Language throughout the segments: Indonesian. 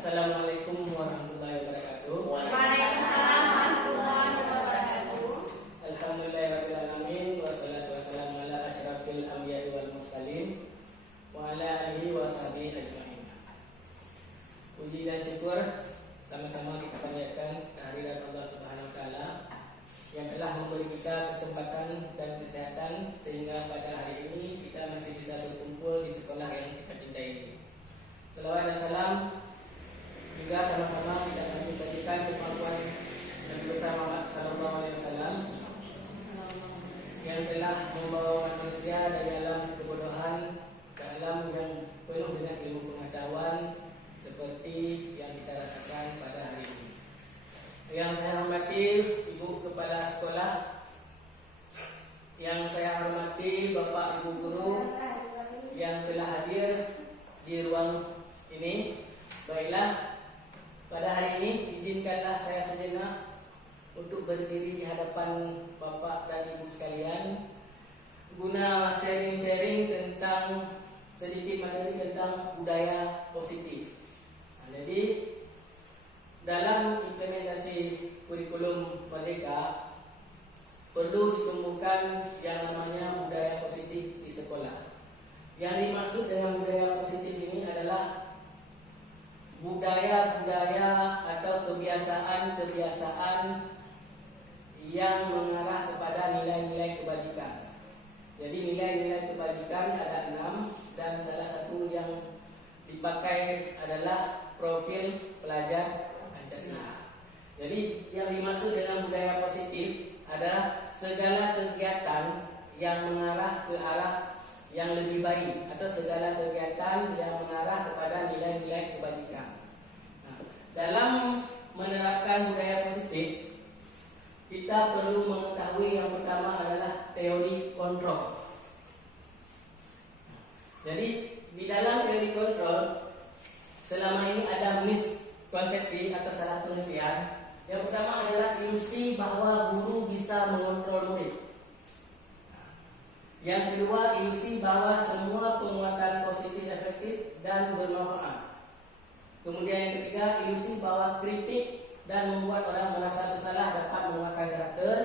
Assalamualaikum warahmatullahi wabarakatuh. Waalaikumsalam warahmatullahi wabarakatuh. Alhamdulillahirabbil alamin wassalatu wassalamu ala asyrafil anbiya'i wal mursalin wa ala alihi washabihi ajmain. Puji dan syukur sama-sama kita panjatkan kehadirat Allah Subhanahu wa taala yang telah memberi kita kesempatan dan kesehatan sehingga pada hari ini kita masih bisa berkumpul di sekolah yang kita cintai ini. Selawat dan salam juga sama-sama kita sajikan kemampuan Nabi besar Muhammad sallallahu alaihi wasallam yang telah membawa manusia dari alam kebodohan ke alam yang penuh dengan ilmu pengetahuan seperti yang kita rasakan pada hari ini. Yang saya hormati Ibu Kepala Sekolah, yang saya hormati Bapak Ibu Guru yang telah hadir di ruang ini. Baiklah, pada hari ini izinkanlah saya sejenak untuk berdiri di hadapan Bapak dan Ibu sekalian guna sharing-sharing tentang sedikit materi tentang budaya positif. Jadi dalam implementasi kurikulum Merdeka perlu ditumbuhkan yang namanya budaya positif di sekolah. Yang dimaksud dengan budaya positif ini adalah budaya-budaya atau kebiasaan-kebiasaan yang mengarah kepada nilai-nilai kebajikan. Jadi nilai-nilai kebajikan ada 6 dan salah satu yang dipakai adalah profil pelajar Pancasila. Jadi yang dimaksud dengan budaya positif adalah segala kegiatan yang mengarah ke arah yang lebih baik atau segala kegiatan yang mengarah kepada nilai-nilai kebajikan. Nah, dalam menerapkan budaya positif, kita perlu mengetahui yang pertama adalah teori kontrol. Jadi di dalam teori kontrol selama ini ada miskonsepsi atau salah pengertian. Yang pertama adalah ilusi bahwa guru bisa mengontrol murid. Yang kedua, ilusi bahwa semua penguatan positif efektif dan bermanfaat. Kemudian yang ketiga, ilusi bahwa kritik dan membuat orang merasa bersalah dapat menguatkan karakter.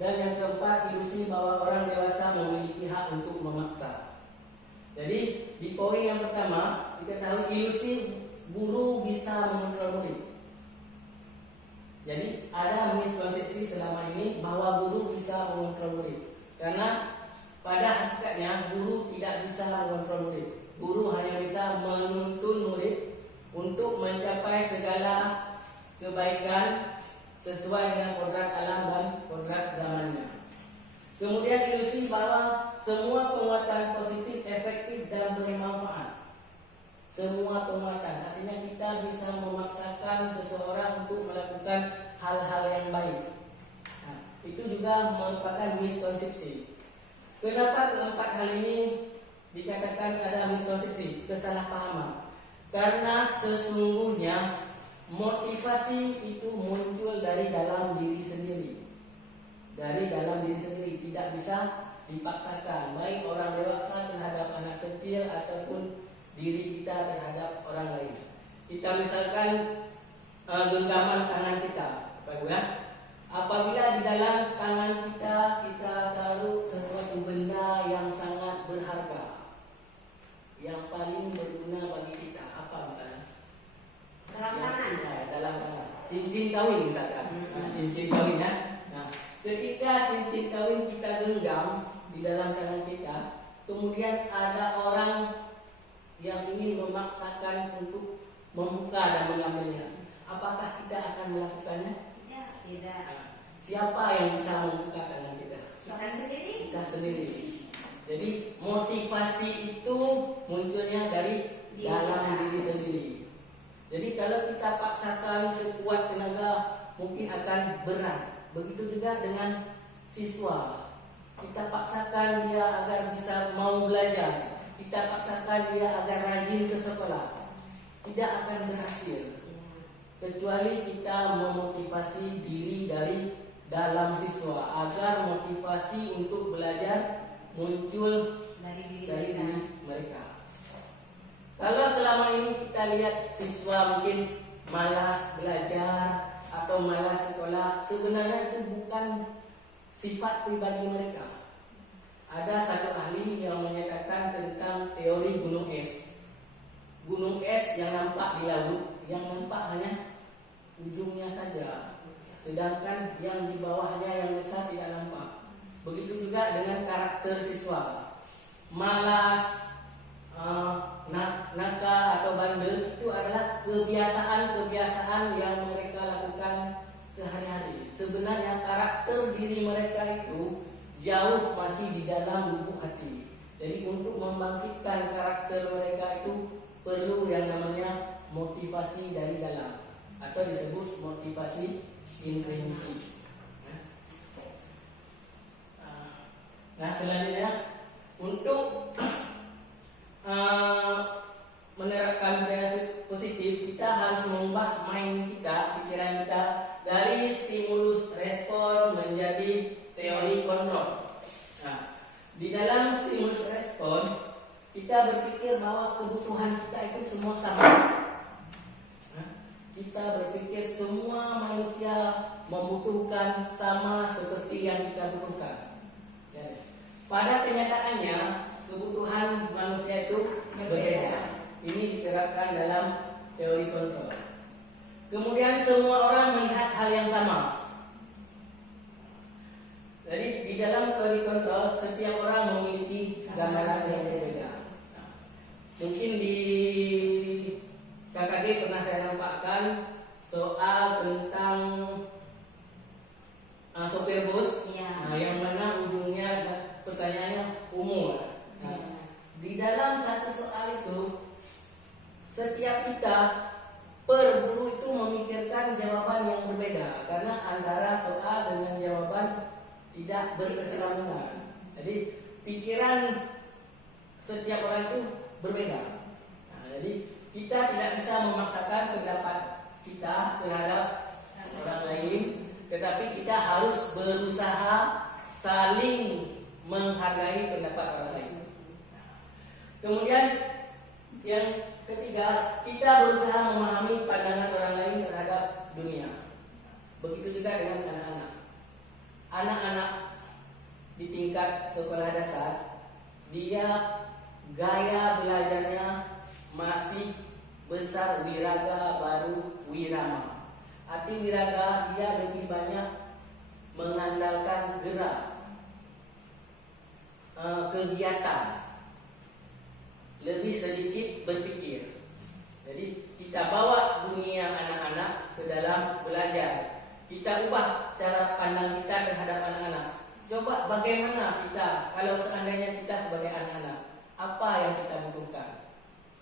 Dan yang keempat, ilusi bahwa orang dewasa memiliki hak untuk memaksa. Jadi di poin yang pertama kita tahu ilusi guru bisa mengontrol murid. Jadi ada miskonsepsi selama ini bahwa guru bisa mengontrol murid. Karena pada hakikatnya guru tidak bisa mengontrol murid. Guru hanya bisa menuntun murid untuk mencapai segala kebaikan sesuai dengan kodrat alam dan kodrat zamannya. Kemudian ilusi bahwa semua penguatan positif efektif dan bermanfaat. Semua penguatan artinya kita bisa memaksakan seseorang untuk melakukan hal-hal yang baik. Nah, itu juga merupakan miskonsepsi. Kenapa keempat hal ini dikatakan ada miskonsepsi, kesalahpahaman? Karena sesungguhnya motivasi itu muncul dari dalam diri sendiri. Dari dalam diri sendiri, tidak bisa dipaksakan. Baik orang dewasa terhadap anak kecil ataupun diri kita terhadap orang lain. Kita misalkan genggaman tangan kita, apabila di dalam tangan kita taruh sesuatu benda yang sangat berharga, yang paling berguna bagi kita, apa misalnya? Dalam tangan. Ya, dalam tangan. Cincin kawin misalkan. Cincin kawin ya. Nah, ketika cincin kawin kita genggam di dalam tangan kita, kemudian ada orang yang ingin memaksakan untuk membuka dan mengambilnya, apakah kita akan melakukannya? Tidak. Siapa yang bisa membuka tangan kita? Kita sendiri. Kita sendiri. Jadi motivasi itu munculnya dari dalam diri sendiri. Jadi kalau kita paksakan sekuat tenaga mungkin akan berat. Begitu juga dengan siswa. Kita paksakan dia agar bisa mau belajar. Kita paksakan dia agar rajin ke sekolah, tidak akan berhasil kecuali kita memotivasi diri dari dalam siswa agar motivasi untuk belajar muncul dari diri mereka. Kalau selama ini kita lihat siswa mungkin malas belajar atau malas sekolah, sebenarnya itu bukan sifat pribadi mereka. Ada satu ahli yang menyatakan tentang teori gunung es. Gunung es yang nampak di laut, yang nampak hanya ujungnya saja, sedangkan yang di bawahnya yang besar tidak nampak. Begitu juga dengan karakter siswa. Malas, nakal atau bandel itu adalah kebiasaan-kebiasaan yang mereka lakukan sehari-hari. Sebenarnya karakter diri mereka itu jauh masih di dalam lubuk hati. Jadi untuk membangkitkan karakter mereka itu perlu yang namanya motivasi dari dalam, atau disebut motivasi intrinsik. Nah, selanjutnya untuk menerapkan budaya positif, kita harus mengubah mind kita, pikiran kita dari stimulus respon menjadi teori kontrol. Nah, di dalam stimulus respon kita berpikir bahwa kebutuhan kita itu semua sama. Kita berpikir semua manusia membutuhkan sama seperti yang kita butuhkan. Pada kenyataannya kebutuhan manusia itu berbeda. Ini diterapkan dalam teori kontrol. Kemudian semua orang melihat hal yang sama. Jadi di dalam teori kontrol setiap orang memiliki gambaran yang berbeda. Nah, mungkin di KKD pernah saya nampakkan soal tentang sopir bus, yang mana ujungnya pertanyaannya umur. Nah, di dalam satu soal itu setiap kita per guru itu memikirkan jawaban yang berbeda karena antara soal dengan jawaban tidak berkesinambungan. Jadi pikiran setiap orang itu berbeda. Nah, jadi kita tidak bisa memaksakan pendapat kita terhadap orang lain, tetapi kita harus berusaha saling menghargai pendapat orang lain. Kemudian yang ketiga, kita berusaha memahami pandangan orang lain terhadap dunia. Begitu juga dengan anak-anak. Anak-anak di tingkat sekolah dasar, dia gaya belajarnya masih besar wiraga baru wirama. Arti wiraga dia lebih banyak mengandalkan gerak, kegiatan, lebih sedikit berpikir. Jadi kita bawa dunia anak-anak ke dalam belajar. Kita ubah cara pandang kita terhadap anak-anak. Coba bagaimana kita kalau seandainya kita sebagai anak-anak, apa yang kita butuhkan?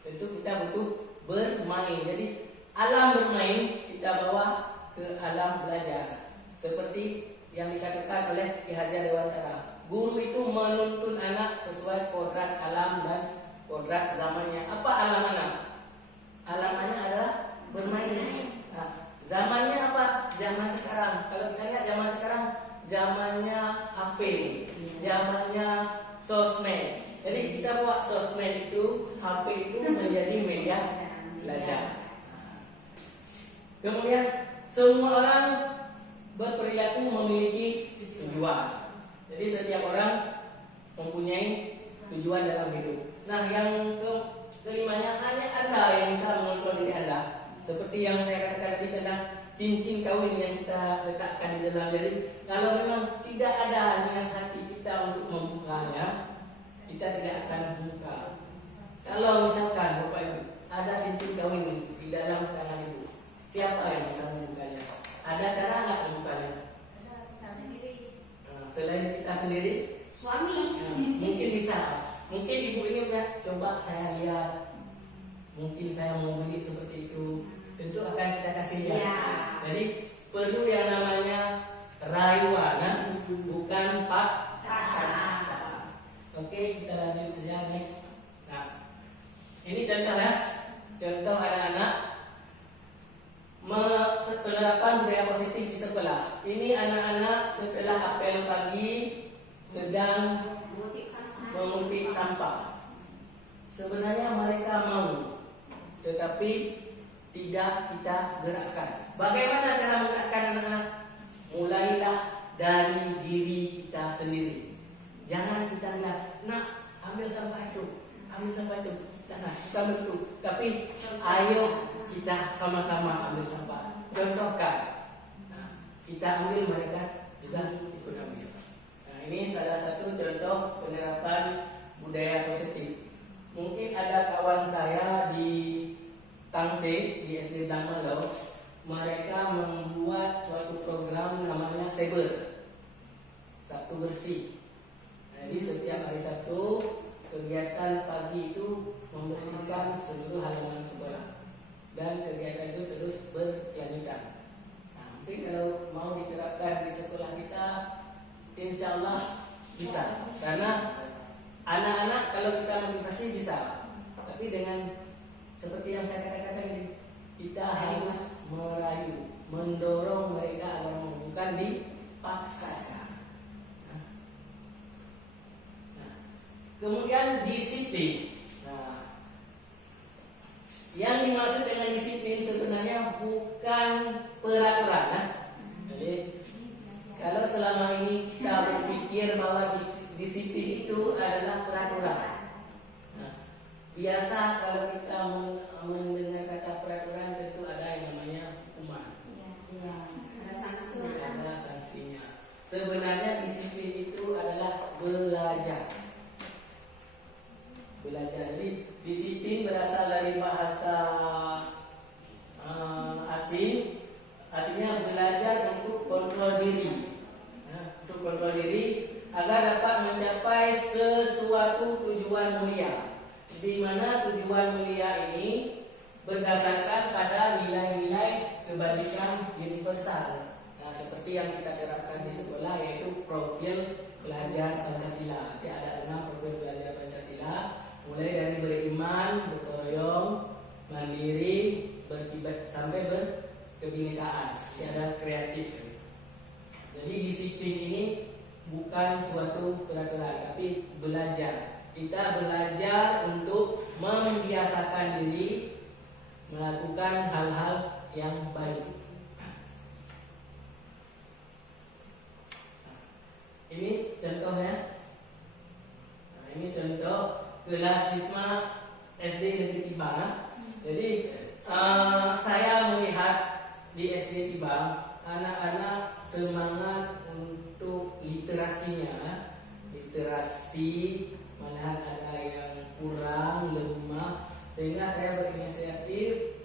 Tentu kita butuh bermain. Jadi alam bermain kita bawa ke alam belajar. Seperti yang dikatakan oleh Ki Hajar Dewantara, guru itu menuntun anak sesuai kodrat alam dan kodrat zamannya. Apa alam anak? Alam anak adalah bermain. Nah, zamannya apa? Zaman sekarang. Kalau kita lihat zaman sekarang, zamannya HP, zamannya sosmed. Jadi kita bawa sosmed itu, HP itu menjadi media belajar. Kemudian semua orang berperilaku memiliki tujuan. Jadi setiap orang mempunyai tujuan dalam hidup. Nah, yang kelimanya hanya Anda yang bisa mengontrol diri Anda. Seperti yang saya katakan tadi tentang cincin kawin yang kita letakkan di dalam. Jadi kalau memang tidak ada niat hati kita untuk membukanya, kita tidak akan membuka. Kalau misalkan Bapak Ibu ada cincin kawin di dalam tangan Ibu, siapa yang bisa membukanya? Ada cara nggak membukanya? Selain kita sendiri, Suami. mungkin bisa. Mungkin ibu ini ya, coba saya lihat. Mungkin saya mau beli seperti itu. Tentu akan kita kasih lihat. Ya. Jadi perlu yang namanya rayuan, bukan paksa. Oke, kita lanjut saja next. Nah, ini contoh ya. Contoh anak-anak penerapan budaya positif di sekolah. Ini anak-anak setelah apel pagi sedang memungut sampah. sebenarnya mereka mau, tetapi tidak kita gerakkan. Bagaimana cara menggerakkan anak-anak? Mulailah dari diri kita sendiri. Jangan kita bilang, nak ambil sampah itu, jangan kita bentuk. Tapi ayo kita sama-sama ambil sampah. Contohkan, nah, kita ambil, mereka juga ikut ambil. Nah, ini salah satu contoh penerapan budaya positif. Mungkin ada kawan saya di Tangse, di SD Tangmalau, mereka membuat suatu program namanya Saber, Sabtu Bersih. Jadi setiap hari Sabtu kegiatan pagi itu membersihkan seluruh halaman sekolah, dan kegiatan itu terus berkelanjutan. Nah, mungkin kalau mau diterapkan di sekolah kita, insya Allah bisa. Karena anak-anak kalau kita motivasi bisa, tapi dengan seperti yang saya katakan tadi, kita harus merayu, mendorong mereka agar mau, bukan dipaksakan. Kemudian disiplin. Nah, yang dimaksud dengan disiplin sebenarnya bukan peraturan. Nah, jadi kalau selama ini kita berpikir bahwa disiplin itu adalah peraturan. Nah, biasa kalau kita mendengar kata peraturan tentu ada yang namanya hukuman. Ada sanksinya. Ada sanksinya. Sebenarnya disiplin itu adalah belajar. Jadi disiplin berasal dari bahasa asing, artinya belajar untuk kontrol diri. Untuk kontrol diri agar dapat mencapai sesuatu tujuan mulia, di mana tujuan mulia ini berdasarkan pada nilai-nilai kebajikan universal. Nah, seperti yang kita terapkan di sekolah, yaitu profil pelajar Pancasila. Jadi ada 6 profil pelajar Pancasila, mulai dari beriman, bergotong royong, mandiri, berkibat sampai berkebinekaan. Jadi ada kreatif. Jadi disiplin ini bukan suatu peraturan, tapi belajar. Kita belajar untuk membiasakan diri melakukan hal-hal yang baik. Ini contohnya. Nah, ini contoh kelas Wisma SD Negeri Tibang. Jadi saya melihat di SD Tibang anak-anak semangat untuk literasinya, literasi, malahan ada yang kurang, lemah, sehingga saya berinisiatif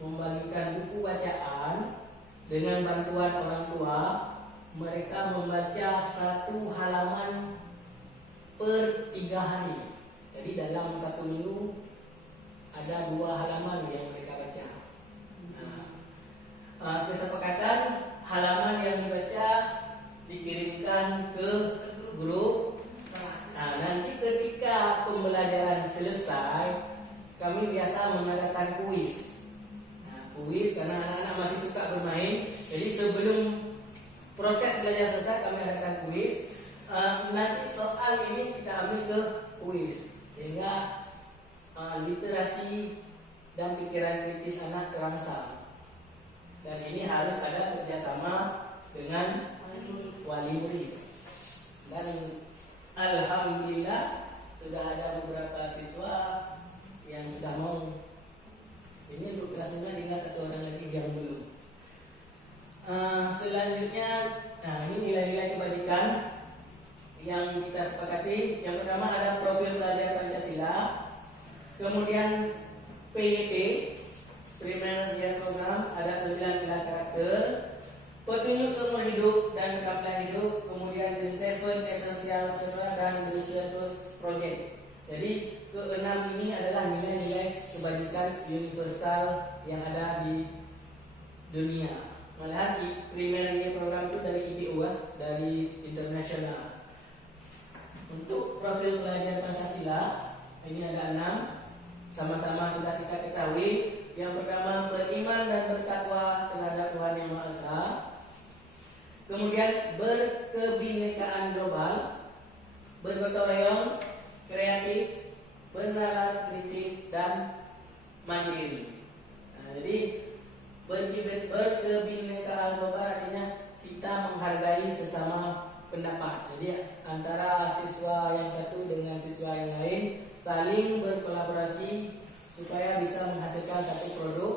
membagikan buku bacaan dengan bantuan orang tua. Mereka membaca 1 halaman per 3 hari. Jadi dalam 1 minggu ada 2 halaman yang mereka baca. Kesepakatan halaman yang dibaca dikirimkan ke grup. Nah, nanti ketika pembelajaran selesai, kami biasa mengadakan kuis. Kuis karena anak-anak masih suka bermain. Jadi sebelum proses belajar selesai, kami adakan kuis. Nanti soal ini kita ambil ke kuis, sehingga literasi dan pikiran kritis anak terangsang. Dan ini harus ada kerjasama dengan wali murid. Dan alhamdulillah sudah ada beberapa siswa yang sudah mau. Ini untuk kelas 9 tinggal 1 orang lagi yang belum. Selanjutnya, nah ini nilai-nilai kebajikan yang kita sepakati. Yang pertama ada profil pelajar Pancasila, kemudian PYP, Primer Year Program, ada 9 pilar karakter, petunjuk seumur hidup dan keterampilan hidup, kemudian the 7 Essential dan the Purpose Project. Jadi ke-6 ini adalah nilai-nilai kebajikan universal yang ada di dunia. Malahan di Primer Year Program itu dari IPU, dari internasional. Untuk profil pelajar Pancasila ini ada 6, sama-sama sudah kita ketahui. Yang pertama, beriman dan bertakwa terhadap Tuhan Yang Maha Esa. Kemudian berkebinekaan global, bergotong royong, kreatif, bernalar kritis dan mandiri. Nah, jadi berkebinekaan global artinya kita menghargai sesama pendapat. Jadi antara siswa yang satu dengan siswa yang lain saling berkolaborasi supaya bisa menghasilkan satu produk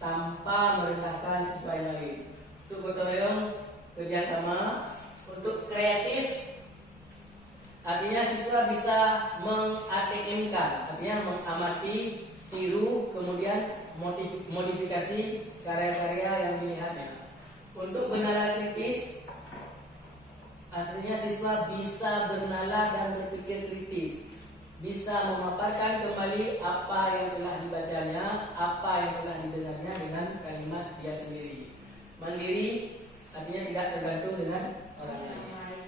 tanpa merusakkan siswa yang lain. Untuk gotong royong kerjasama, untuk kreatif artinya siswa bisa meng-ATM-kan, artinya mengamati, tiru, kemudian modifikasi karya-karya yang dilihatnya. Untuk bernalar kritis artinya siswa bisa bernalar dan berpikir kritis, bisa memaparkan kembali apa yang telah dibacanya, apa yang telah didengarnya dengan kalimat dia sendiri. Mandiri artinya tidak tergantung dengan orang lain.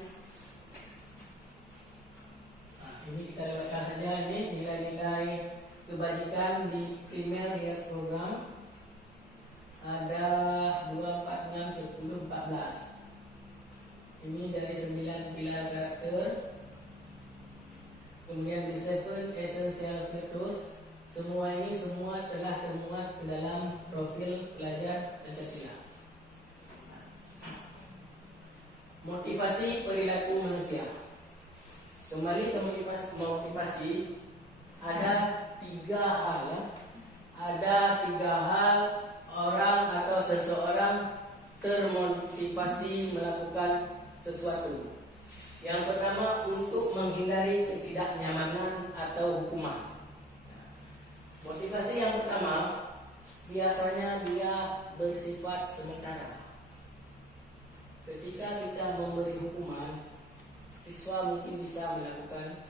Nah, ini kita baca saja ini nilai-nilai kebajikan di primer health program. Ada 2, 4, 6, 10, 14. Ini dari 9 pilar karakter. Kemudian di 7 essential virtues. Semua ini semua telah termuat ke dalam profil pelajar Pancasila. Motivasi perilaku manusia. Kembali ke motivasi, ada 3 hal. Ada 3 hal orang atau seseorang termotivasi melakukan sesuatu. Yang pertama, untuk menghindari ketidaknyamanan atau hukuman. Motivasi yang pertama biasanya dia bersifat sementara. Ketika kita memberi hukuman, siswa mungkin bisa melakukan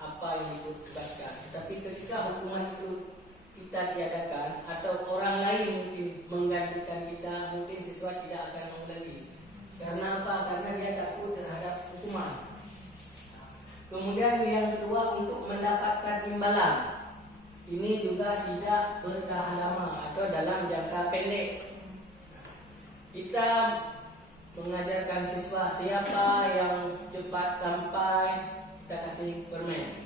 apa yang ditugaskan. Tetapi ketika hukuman itu kita tiadakan atau orang lain mungkin menggantikan kita, mungkin siswa tidak akan mengulangi. Karena apa? Karena dia takut terhadap hukuman. Kemudian yang kedua, untuk mendapatkan imbalan. Ini juga tidak bertahan lama atau dalam jangka pendek. Kita mengajarkan siswa siapa yang cepat sampai, kita kasih permen.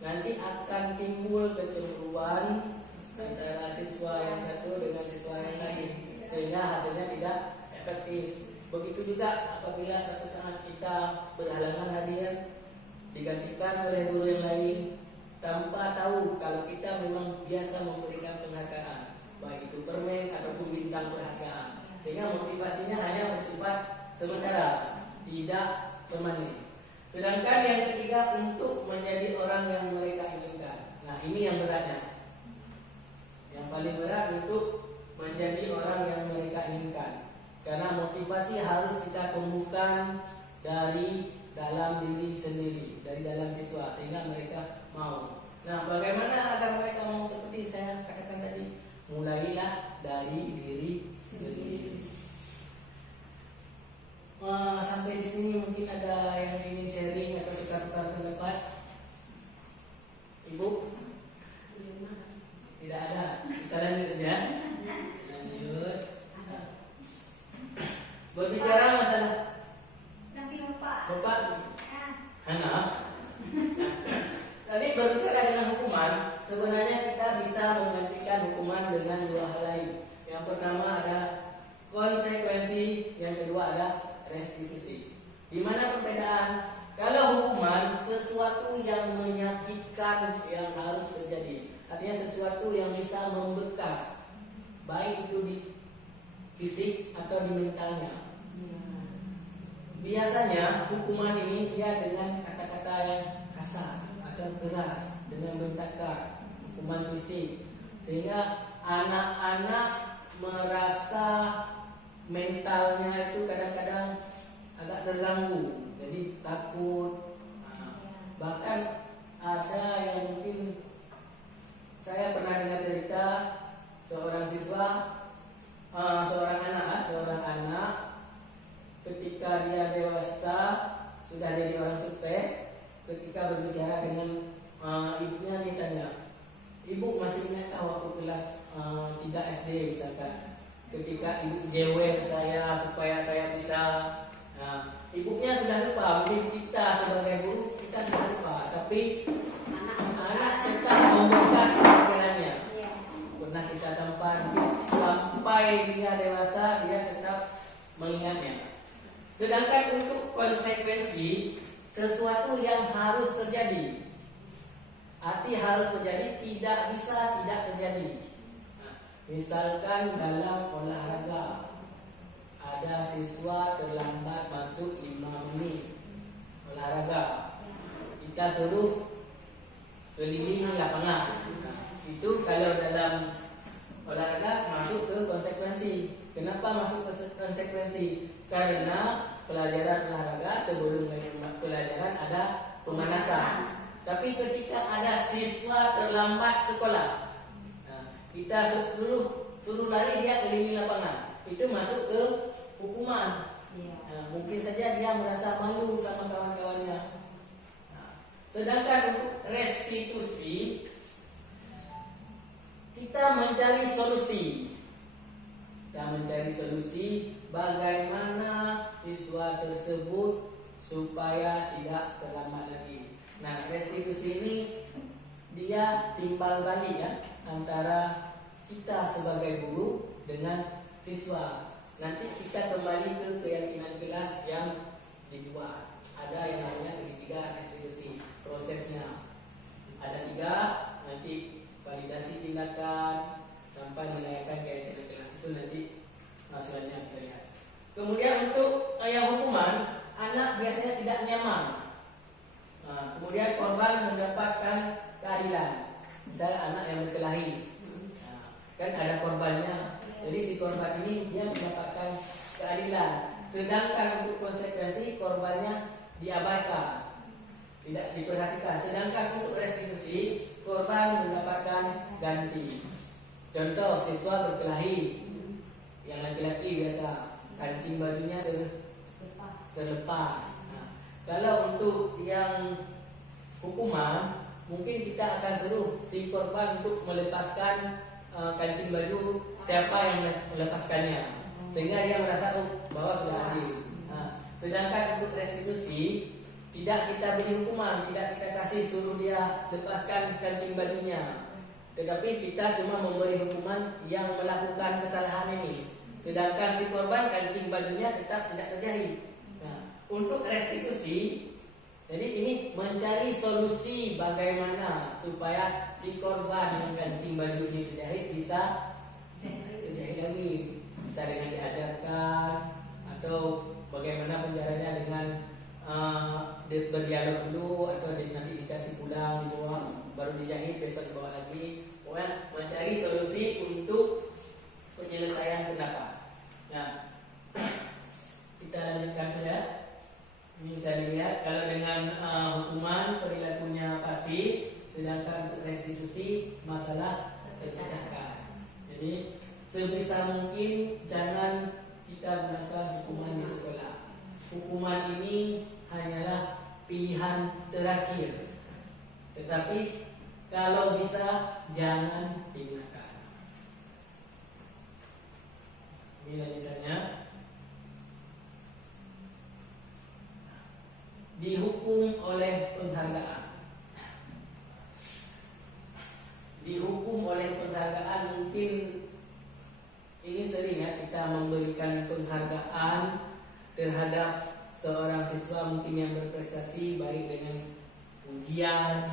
Nanti akan timbul kecemburuan antara siswa yang satu dengan siswa yang lain, sehingga hasilnya tidak efektif. Begitu juga apabila suatu saat kita berhalangan hadir, digantikan oleh guru yang lain tanpa tahu kalau kita memang biasa memberikan penghargaan, baik itu permen ataupun bintang penghargaan, sehingga motivasinya hanya bersifat sementara, tidak permanen. Sedangkan yang ketiga, untuk menjadi orang yang mereka inginkan. Nah, ini yang beratnya. Yang paling berat untuk menjadi orang yang mereka inginkan. Karena motivasi harus kita tumbuhkan dari dalam diri sendiri, dari dalam siswa, sehingga mereka mau. Nah, bagaimana agar mereka mau seperti saya katakan tadi? Mulailah dari diri sendiri. Sampai di sini mungkin ada yang ingin sharing atau tukar-tukar pendapat. Ibu? Tidak ada. Kita lanjut aja. Lanjut. Berbicara masalah Bapak Hana. Tadi berbicara dengan hukuman, sebenarnya kita bisa menggantikan hukuman dengan 2 hal lain. Yang pertama ada konsekuensi, yang kedua ada restitusi. Di mana perbedaan? Kalau hukuman sesuatu yang menyakitkan yang harus terjadi, artinya sesuatu yang bisa membekas, baik itu di fisik atau di mentalnya. Biasanya hukuman ini dia dengan kata-kata yang kasar atau keras, dengan bentakan, hukuman fisik, sehingga anak-anak merasa mentalnya itu kadang-kadang agak terganggu, jadi takut. Bahkan ada yang mungkin saya pernah dengar cerita seorang siswa, seorang anak ketika dia dewasa sudah jadi orang sukses, ketika berbicara dengan ibunya ditanya, "Ibu masih ingatkah waktu kelas 3 SD misalkan, ketika ibu jewer saya supaya saya bisa." Nah, ibunya sudah lupa, mungkin kita sebagai guru kita sudah lupa, tapi anak tetap membekas pikirannya. Iya. Pernah kita tempat sampai dia dewasa, dia tetap mengingatnya. Sedangkan untuk konsekuensi, sesuatu yang harus terjadi, arti harus terjadi, tidak bisa tidak terjadi. Nah, misalkan dalam olahraga, ada siswa terlambat masuk 5 menit olahraga, kita suruh keliling lapangan. Nah, itu kalau dalam olahraga masuk ke konsekuensi. Kenapa masuk ke konsekuensi? Karena pelajaran olahraga sebelum pelajaran ada pemanasan. Tapi ketika ada siswa terlambat sekolah, nah, kita suruh lari dia keliling lapangan, itu masuk ke hukuman. Nah, mungkin saja dia merasa malu sama kawan-kawannya. Nah, sedangkan untuk restitusi, kita mencari solusi. Kita mencari solusi bagaimana siswa tersebut supaya tidak terlambat lagi. Nah, restitusi ini dia timbal balik ya antara kita sebagai guru dengan siswa. Nanti kita kembali ke keyakinan kelas yang dibuat. Ada yang namanya segitiga restitusi. Prosesnya ada 3, nanti validasi tindakan sampai menaikkan keyakinan kelas, itu nanti hasilnya kita lihat. Kemudian untuk yang hukuman, anak biasanya tidak nyaman. Nah, kemudian korban mendapatkan keadilan. Misalnya anak yang berkelahi, nah, kan ada korbannya. Jadi si korban ini dia mendapatkan keadilan. Sedangkan untuk konsekuensi korbannya diabaikan, tidak diperhatikan. Sedangkan untuk restitusi, korban mendapatkan ganti. Contoh, siswa berkelahi, yang laki-laki biasa kancing bajunya terlepas. Nah, kalau untuk yang hukuman, mungkin kita akan suruh si korban untuk melepaskan kancing baju siapa yang melepaskannya, sehingga dia merasa bahwa sudah adil. Nah, sedangkan untuk restitusi, tidak kita beri hukuman, tidak kita kasih suruh dia lepaskan kancing bajunya, tetapi kita cuma memberi hukuman yang melakukan kesalahan ini. Sedangkan si korban kancing bajunya tetap tidak terjahit. Nah, untuk restitusi, jadi ini mencari solusi bagaimana supaya si korban yang kancing baju ini terjahit bisa terjahit lagi. Bisa dengan diajarkan, atau bagaimana penjaranya dengan berdialog dulu, atau nanti dikasih pulang dibawa, baru dijahit, besok dibawa lagi. Pokoknya mencari solusi untuk penyelesaian pendapat. Nah, kita lanjutkan saja. Ini bisa dilihat kalau dengan hukuman perilakunya pasif, sedangkan untuk restitusi masalah terpecahkan. Jadi sebisa mungkin jangan kita gunakan hukuman di sekolah. Hukuman ini hanyalah pilihan terakhir, tetapi kalau bisa jangan digunakan. Ini lanjutannya. Dihukum oleh penghargaan. Dihukum oleh penghargaan, mungkin ini sering ya kita memberikan penghargaan terhadap seorang siswa mungkin yang berprestasi, baik dengan ujian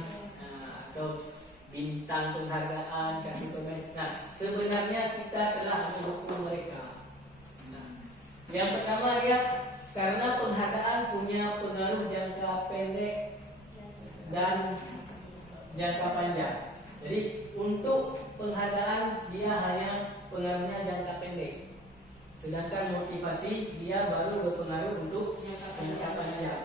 atau bintang penghargaan, kasih komen. Nah, sebenarnya kita telah menghukum mereka. Nah, yang pertama lihat, karena penghargaan punya pengaruh jangka pendek dan jangka panjang. Jadi untuk penghargaan dia hanya pengaruhnya jangka pendek, sedangkan motivasi dia baru berpengaruh untuk jangka panjang.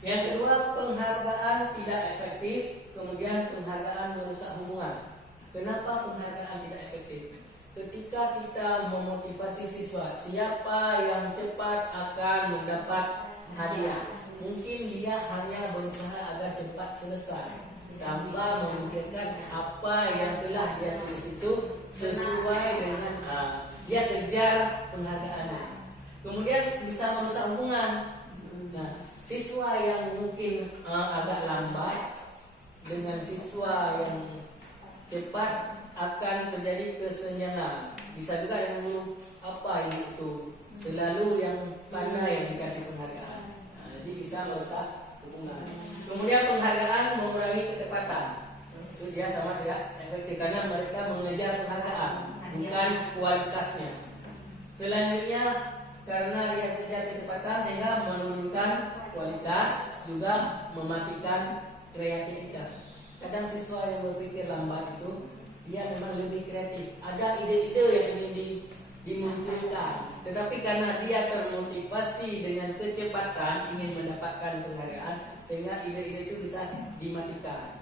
Yang kedua, penghargaan tidak efektif, kemudian penghargaan merusak hubungan. Kenapa penghargaan tidak efektif? Ketika kita memotivasi siswa, siapa yang cepat akan mendapat hadiah, mungkin dia hanya berusaha agar cepat selesai, tanpa memikirkan apa yang telah dia tulis itu sesuai dengan dia kejar penghargaannya. Kemudian bisa merusak hubungan. Nah, siswa yang mungkin agak lambat dengan siswa yang cepat akan terjadi kesenjangan. Bisa juga yang guru apa yang itu selalu yang pandai yang dikasih penghargaan. Nah, jadi bisa merusak hubungan. Kemudian penghargaan mengurangi ketepatan. Itu dia sama tidak efektif karena mereka mengejar penghargaan bukan kualitasnya. Selanjutnya karena dia kejar kecepatan sehingga menurunkan kualitas, juga mematikan kreativitas. Kadang siswa yang berpikir lambat itu dia memang lebih kreatif. Ada ide-ide yang ingin dimunculkan, tetapi karena dia termotivasi dengan kecepatan ingin mendapatkan penghargaan, sehingga ide-ide itu bisa dimatikan.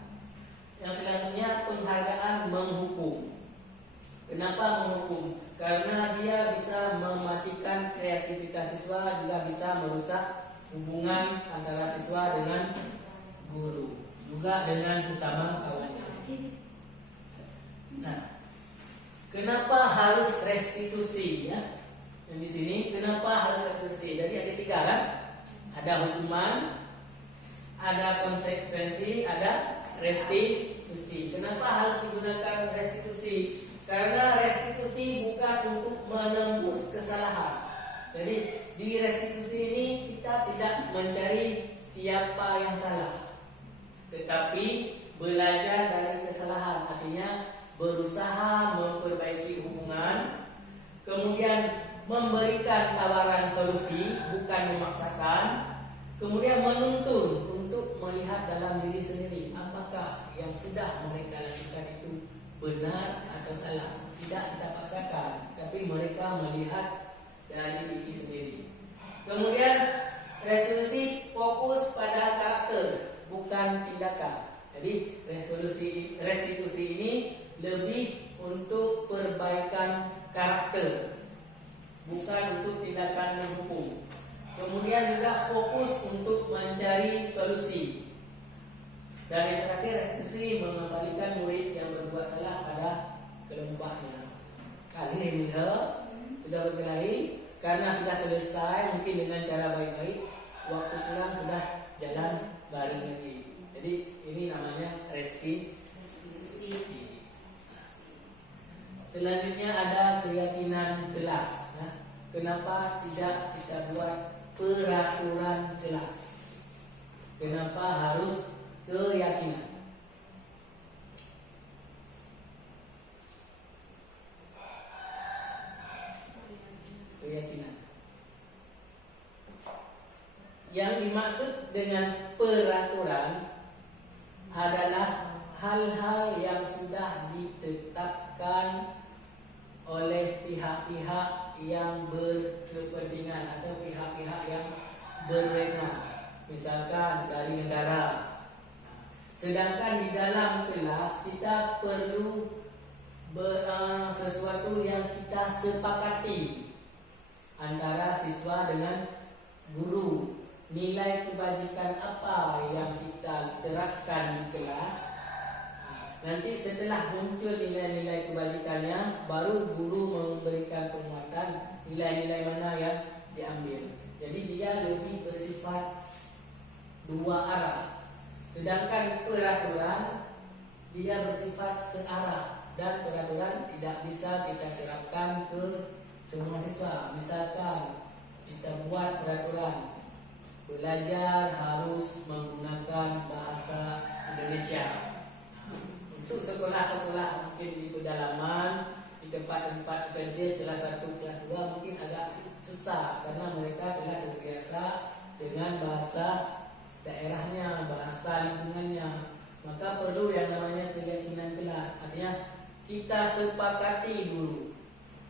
Yang selanjutnya penghargaan menghukum. Kenapa menghukum? Karena dia bisa mematikan kreativitas siswa, juga bisa merusak hubungan antara siswa dengan guru, juga dengan sesama kawannya. Nah, kenapa harus restitusi ya? Yang di sini kenapa harus restitusi? Jadi ada tiga kan? Ada hukuman, ada konsekuensi, ada restitusi. Kenapa harus digunakan restitusi? Karena restitusi bukan untuk menembus kesalahan. Jadi di restitusi ini kita tidak mencari siapa yang salah, tetapi belajar dari kesalahan. Artinya berusaha memperbaiki hubungan, kemudian memberikan tawaran solusi, bukan memaksakan, kemudian menuntun untuk melihat dalam diri sendiri apakah yang sudah mereka lakukan itu benar atau salah. Tidak kita paksakan, tapi mereka melihat dari diri sendiri. Kemudian restitusi fokus pada karakter, bukan tindakan. Jadi restitusi ini lebih untuk perbaikan karakter, bukan untuk tindakan menghukum. Kemudian juga fokus untuk mencari solusi. Dan yang terakhir, restitusi mengembalikan murid yang berbuat salah pada kelompoknya. Kali ini sudah berkelahi karena sudah selesai, mungkin dengan cara baik-baik, waktu pulang sudah jalan bareng lagi. Jadi ini namanya restitusi. Selanjutnya ada keyakinan kelas. Nah, kenapa tidak kita buat peraturan kelas? Kenapa harus keyakinan? Keyakinan. Yang dimaksud dengan peraturan adalah hal-hal yang sudah ditetapkan oleh pihak-pihak yang berkepentingan atau pihak-pihak yang berwenang, misalkan dari negara. Sedangkan di dalam kelas kita perlu sesuatu yang kita sepakati antara siswa dengan guru. Nilai kebajikan apa yang kita terapkan di kelas. Nanti setelah muncul nilai-nilai kebajikannya, baru guru memberikan penguatan nilai-nilai mana yang diambil. Jadi dia lebih bersifat dua arah. Sedangkan peraturan dia bersifat searah, dan peraturan tidak bisa kita terapkan ke semua siswa. Misalkan kita buat peraturan belajar harus menggunakan bahasa Indonesia. Untuk sekolah-sekolah mungkin di pedalaman, di tempat-tempat kerja kelas 1, kelas 2 mungkin agak susah karena mereka telah terbiasa dengan bahasa daerahnya, bahasa lingkungannya. Maka perlu yang namanya keyakinan kelas. Artinya kita sepakati dulu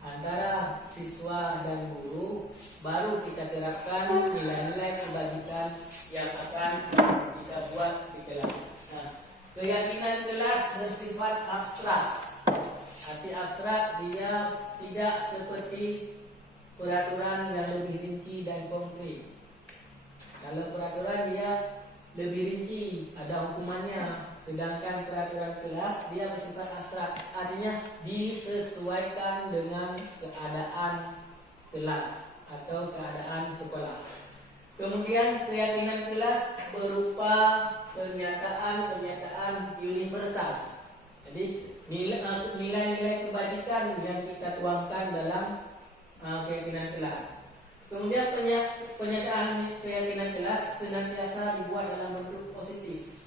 antara siswa dan guru, baru kita terapkan nilai-nilai kebajikan yang akan kita buat di kelas. Nah, keyakinan kelas bersifat abstrak. Arti abstrak dia tidak seperti peraturan yang lebih rinci dan konkret. Kalau peraturan dia lebih rinci, ada hukumannya. Sedangkan peraturan kelas dia bersifat abstrak. Artinya disesuaikan dengan keadaan kelas atau keadaan sekolah. Kemudian keyakinan kelas berupa pernyataan-pernyataan merupakan universal. Jadi nilai-nilai kebajikan yang kita tuangkan dalam keyakinan kelas. Kemudian penyataan keyakinan kelas senantiasa dibuat dalam bentuk positif.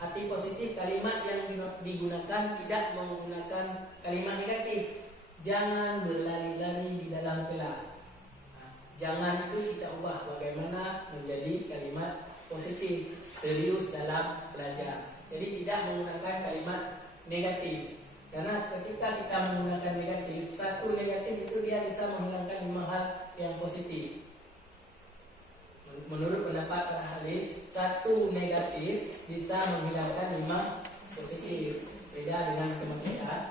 Arti positif kalimat yang digunakan tidak menggunakan kalimat negatif. Jangan berlari-lari di dalam kelas. Jangan itu kita ubah bagaimana menjadi kalimat positif, serius dalam belajar. Jadi tidak menggunakan kalimat negatif. Karena ketika kita menggunakan negatif, satu negatif itu dia bisa menghilangkan 5 hal yang positif. Menurut pendapat para ahli, satu negatif bisa menghilangkan 5 positif. Beda dengan kemanusiaan.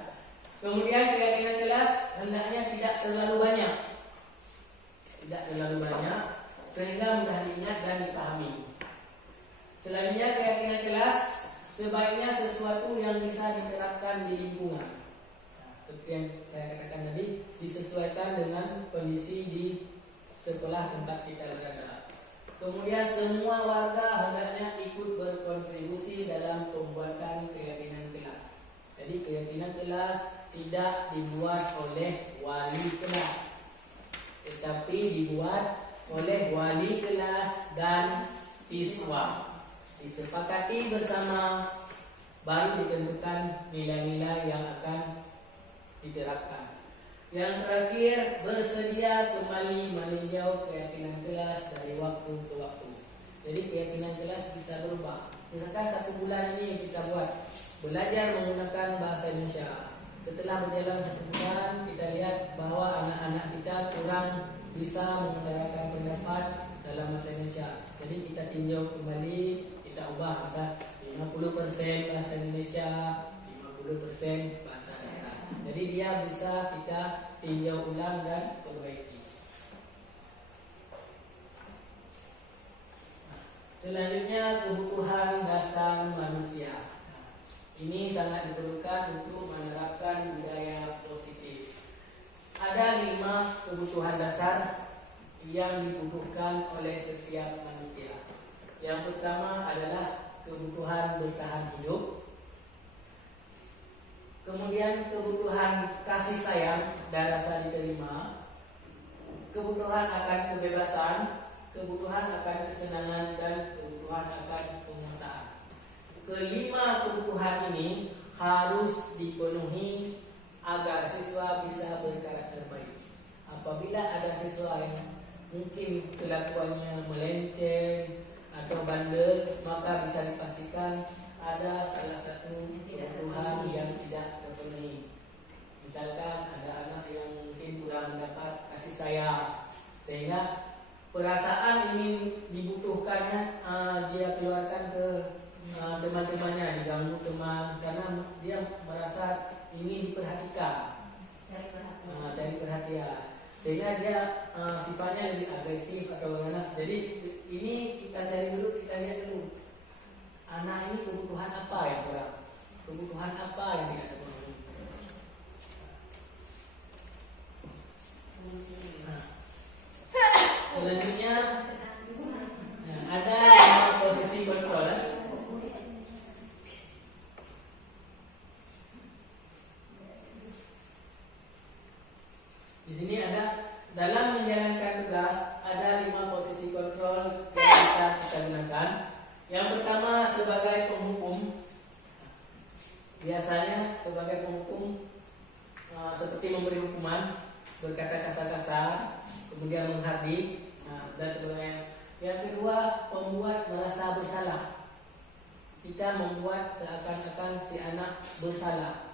Kemudian keyakinan kelas hendaknya tidak terlalu banyak. Tidak terlalu banyak sehingga mudah diingat dan dipahami. Selanjutnya keyakinan kelas sebaiknya sesuatu yang bisa diterapkan di lingkungan. Seperti yang saya katakan tadi, disesuaikan dengan kondisi di sekolah tempat kita berada. Kemudian semua warga hendaknya ikut berkontribusi dalam pembuatan keyakinan kelas. Jadi keyakinan kelas tidak dibuat oleh wali kelas, tetapi dibuat oleh wali kelas dan siswa. Disepakati bersama, baru ditentukan nilai-nilai yang akan diterapkan. Yang terakhir, bersedia kembali meninjau keyakinan kelas dari waktu ke waktu. Jadi keyakinan kelas bisa berubah. Misalkan 1 bulan ini kita buat belajar menggunakan bahasa Indonesia. Setelah berjalan 1 bulan, kita lihat bahwa anak-anak kita kurang bisa mengutarakan pendapat dalam bahasa Indonesia. Jadi kita tinjau kembali, kita ubah misal 50% bahasa Indonesia, 50% bahasa daerah. Jadi dia bisa kita tinjau ulang dan perbaiki. Selanjutnya kebutuhan dasar manusia. Ini sangat diperlukan untuk menerapkan budaya positif. Ada 5 kebutuhan dasar yang dibutuhkan oleh setiap manusia. Yang pertama adalah kebutuhan bertahan hidup. Kemudian kebutuhan kasih sayang dan rasa diterima. Kebutuhan akan kebebasan, kebutuhan akan kesenangan, dan kebutuhan akan penguasaan. Kelima kebutuhan ini harus dipenuhi agar siswa bisa berkarakter baik. Apabila ada siswa yang mungkin kelakuannya melenceng atau bandel, maka bisa dipastikan ada salah satu kebutuhan yang tidak terpenuhi. Misalkan ada anak yang mungkin kurang mendapat kasih sayang, sehingga perasaan ingin dibutuhkannya dia keluarkan ke teman-temannya, diganggu teman, karena dia merasa ingin diperhatikan, cari perhatian, sehingga dia sifatnya lebih agresif atau bagaimana. Jadi ini kita cari dulu, kita lihat dulu anak ini kebutuhan apa yang kurang, kebutuhan apa yang tidak terpenuhi. Selanjutnya ada posisi kontrol. Di sini ada dalam menjalankan tugas ada 5 posisi kontrol yang bisa kita gunakan. Yang pertama sebagai penghukum. Biasanya sebagai penghukum seperti memberi hukuman, berkata kasar-kasar, kemudian menghardik, dan sebagainya. Yang kedua, pembuat merasa bersalah. Kita membuat seakan-akan si anak bersalah.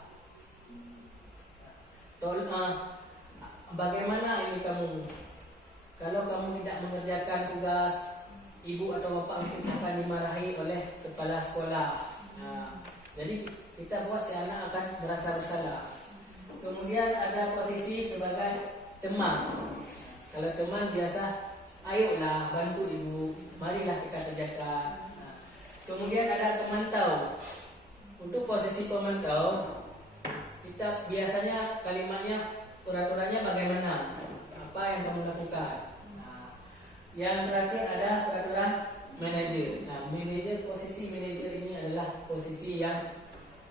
Bagaimana ini kamu? Kalau kamu tidak mengerjakan tugas, ibu atau bapak mungkin akan dimarahi oleh kepala sekolah. Jadi kita buat si anak akan merasa bersalah. Kemudian ada posisi sebagai teman. Kalau teman biasa, ayolah bantu ibu, marilah kita kerjakan. Kemudian ada pemantau. Untuk posisi pemantau, kita biasanya kalimatnya, peraturannya bagaimana, apa yang kamu lakukan. Yang terakhir ada peraturan manajer. Posisi manajer ini adalah posisi yang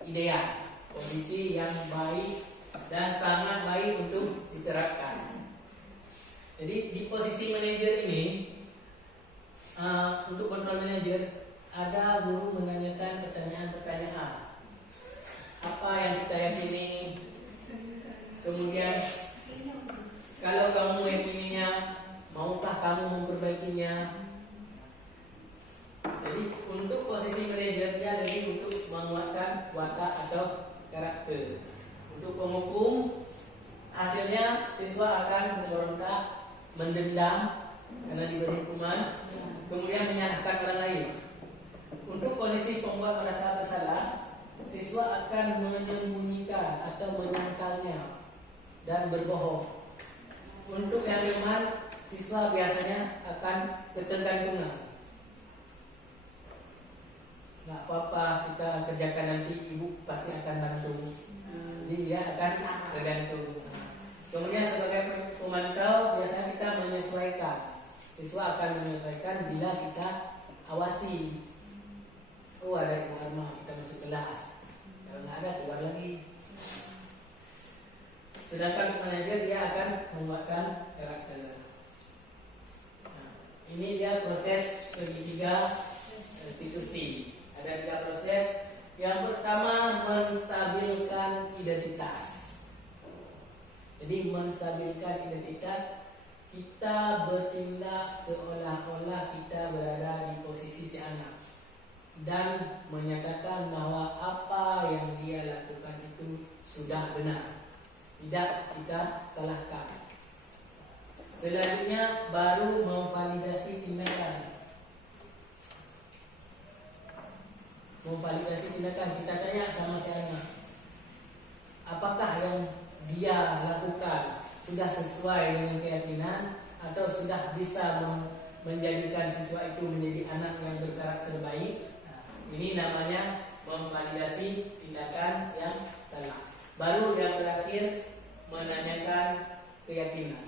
ideal, posisi yang baik dan sangat baik untuk diterapkan. Jadi di posisi manajer ini, untuk kontrol manajer, ada guru menanyakan pertanyaan-pertanyaan. Apa yang kita yakini? Kemudian, kalau kamu yakininya, maukah kamu memperbaikinya? Jadi untuk posisi manajer dia lebih untuk menguatkan watak atau karakter. Untuk penghukum, hasilnya siswa akan memberontak, mendendam karena diberi hukuman, kemudian menyalahkan orang lain. Untuk posisi pembuat merasa bersalah, siswa akan menyembunyikan atau menyangkalnya dan berbohong. Untuk yang lemah, siswa biasanya akan ketergantungan. Nggak apa-apa, kita kerjakan nanti, ibu pasti akan bantu. Jadi dia akan tergantung. Kemudian sebagai pemantau, biasanya kita menyesuaikan. Siswa akan menyesuaikan bila kita awasi. Oh, ada Ibu Arma, kita masuk kelas. Kalau nggak ada, keluar lagi. Sedangkan manajer dia akan membuatkan karakter. Nah, ini dia proses segitiga restitusi. Ada 3 proses. Yang pertama, menstabilkan identitas. Jadi menstabilkan identitas, kita bertindak seolah-olah kita berada di posisi si anak dan menyatakan bahwa apa yang dia lakukan itu sudah benar, tidak kita salahkan. Selanjutnya baru memvalidasi tindakan. Kita tanya sama si anak, apakah yang dia lakukan sudah sesuai dengan keyakinan atau sudah bisa menjadikan siswa itu menjadi anak yang berkarakter baik. Nah, ini namanya memvalidasi tindakan yang salah. Baru yang terakhir, menanyakan keyakinan.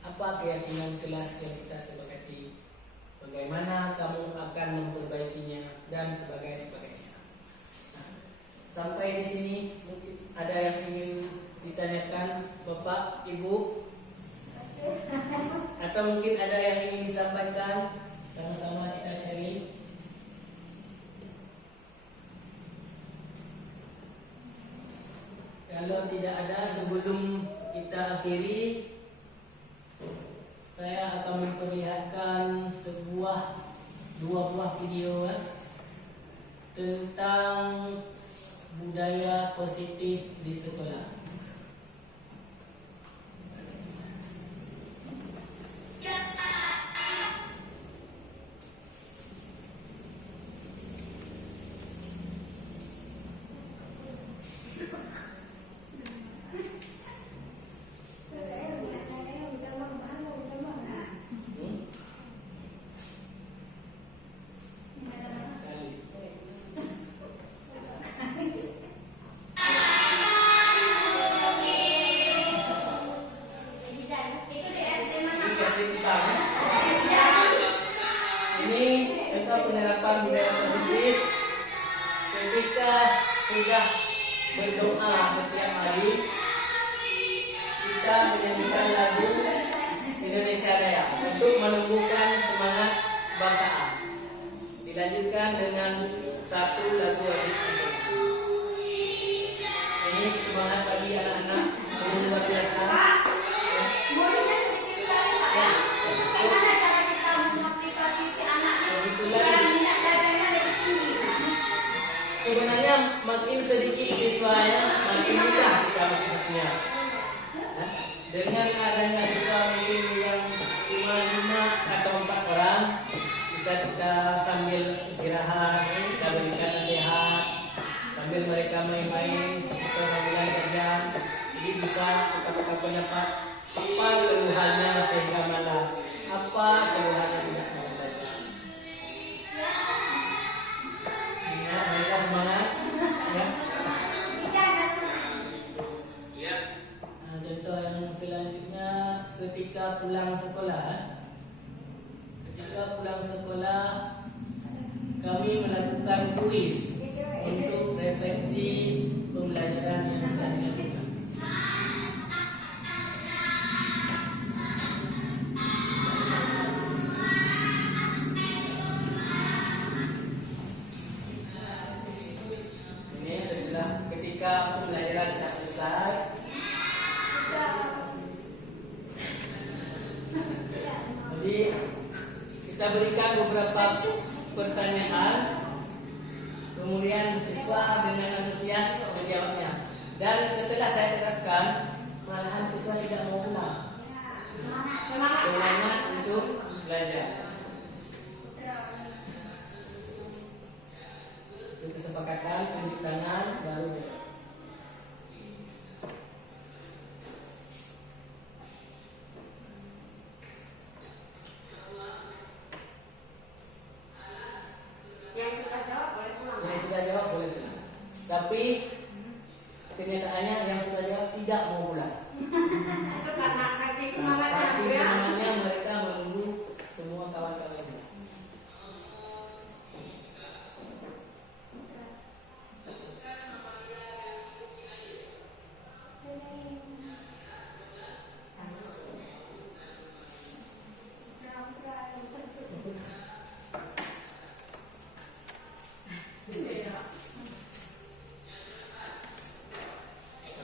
Apa keyakinan kelas yang kita sepakati? Bagaimana kamu akan memperbaikinya dan sebagainya. Nah, sampai di sini mungkin ada yang ingin ditanyakan Bapak, Ibu, atau mungkin ada yang ingin disampaikan, sama-sama kita sharing. Kalau tidak ada, sebelum kita akhiri, saya akan memperlihatkan dua buah video tentang budaya positif di sekolah. Sudah berdoa setiap hari, kita menyanyikan lagu Indonesia Raya untuk menumbuhkan semangat kebangsaan. Dilanjutkan dengan satu lagu lagi. Ini semangat bagi anak-anak sungguh luar biasa. Muridnya sedikit sekali Pak ya. Itu bagaimana cara kita memotivasi si anak supaya minat belajarnya lebih tinggi? Sebenarnya makin sedikit siswanya, makin mudah kita motivasinya. Dengan adanya siswa mungkin yang cuma 5 atau 4 orang, bisa kita sambil istirahat, kita berikan nasihat, sambil mereka main-main, kita sambilan kerja. Jadi bisa kita pendapat apa keluhannya sehingga malas, apa keluhannya tidak mau belajar. Mereka semangat, ya. Nah, contoh yang selanjutnya ketika pulang sekolah, kami melakukan kuis untuk refleksi pembelajaran yang sudah dilakukan. Ini setelah ketika pembelajaran sudah selesai, jadi kita berikan beberapa pertanyaan, kemudian siswa dengan antusias menjawabnya. Dan setelah saya terapkan, malahan siswa tidak mau ulang. Semangat untuk belajar. Itu kesepakatan, tunjuk tangan, baru jawab. Yang sudah jawab boleh pulang. Yang sudah jawab boleh pulang. Tapi kenyataannya yang sudah jawab tidak mau pulang. Itu karena saking semangatnya, Bu Saking ya. semangatnya mereka menunggu semua kawan-kawannya.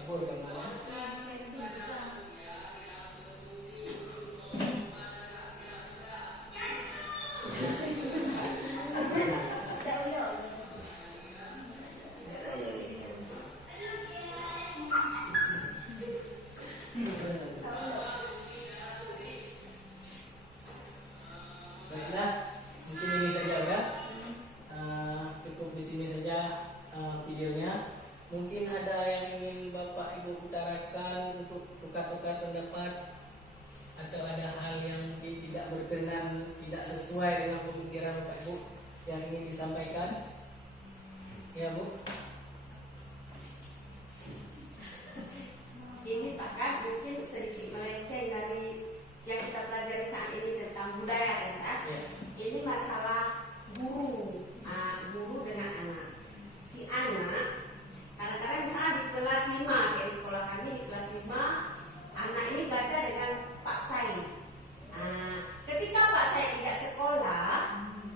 Boleh kemana? Baiklah, mungkin ini saja ya. Cukup di sini saja videonya. Mungkin ada yang ingin Bapak Ibu utarakan untuk tukar-tukar pendapat, atau ada hal yang mungkin tidak berkenan, tidak sesuai dengan pemikiran Bapak Ibu yang ingin disampaikan. Ya Bu. Ini Pak kan mungkin sedikit melenceng dari yang kita pelajari saat ini tentang budaya kan Kak? Ya. Ini masalah guru, guru dengan anak. Si anak kadang-kadang misalnya di kelas 5, kayak di sekolah kami di kelas 5, anak ini belajar dengan Pak Sain. Ketika Pak Sain tidak sekolah,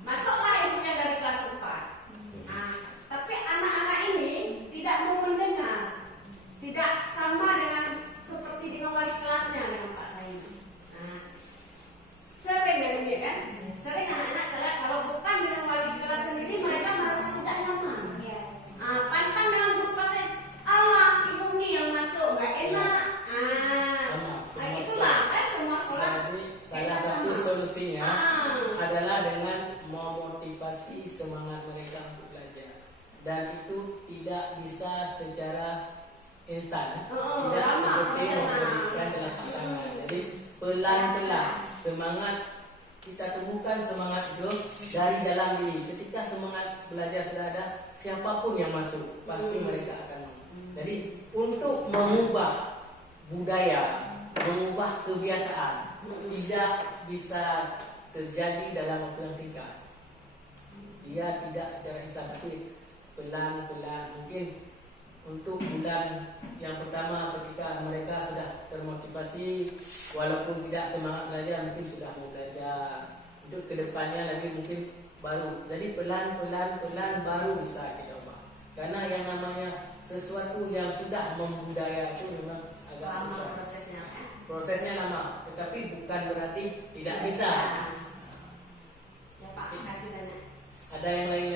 masuklah ibunya dari kelas 4. Tapi anak-anak ini tidak mau mendengar, tidak sama dengan seperti dengan wali kelasnya dengan Pak Sain. Sering ya demikian kan? Sering anak-anak kalau bukan dengan wali kelas sendiri mereka merasa tidak nyaman. Pantang dengan guru Pak Sain, Allah ibu nih yang masuk nggak enak. Itulah kan semua sekolah. Jadi salah satu solusinya adalah dengan memotivasi semangat mereka untuk belajar, dan itu tidak bisa secara instan, tidak lama seperti prosesnya. memberikan telapak tangan. Jadi pelan-pelan semangat kita temukan semangat itu dari dalam diri. Ketika semangat belajar sudah ada, siapapun yang masuk pasti mereka akan mau. Jadi untuk mengubah budaya, mengubah kebiasaan tidak bisa terjadi dalam waktu yang singkat. Dia tidak secara instan, tapi pelan-pelan. Mungkin untuk bulan yang pertama ketika mereka sudah termotivasi, walaupun tidak semangat belajar, mungkin sudah mau belajar. Untuk kedepannya lagi mungkin baru. Jadi pelan-pelan baru bisa kita ubah. Karena yang namanya sesuatu yang sudah membudaya itu memang agak Lama susah. prosesnya kan? Prosesnya lama, tetapi bukan berarti tidak bisa. Ya Pak, kasih banyak. Ada yang lain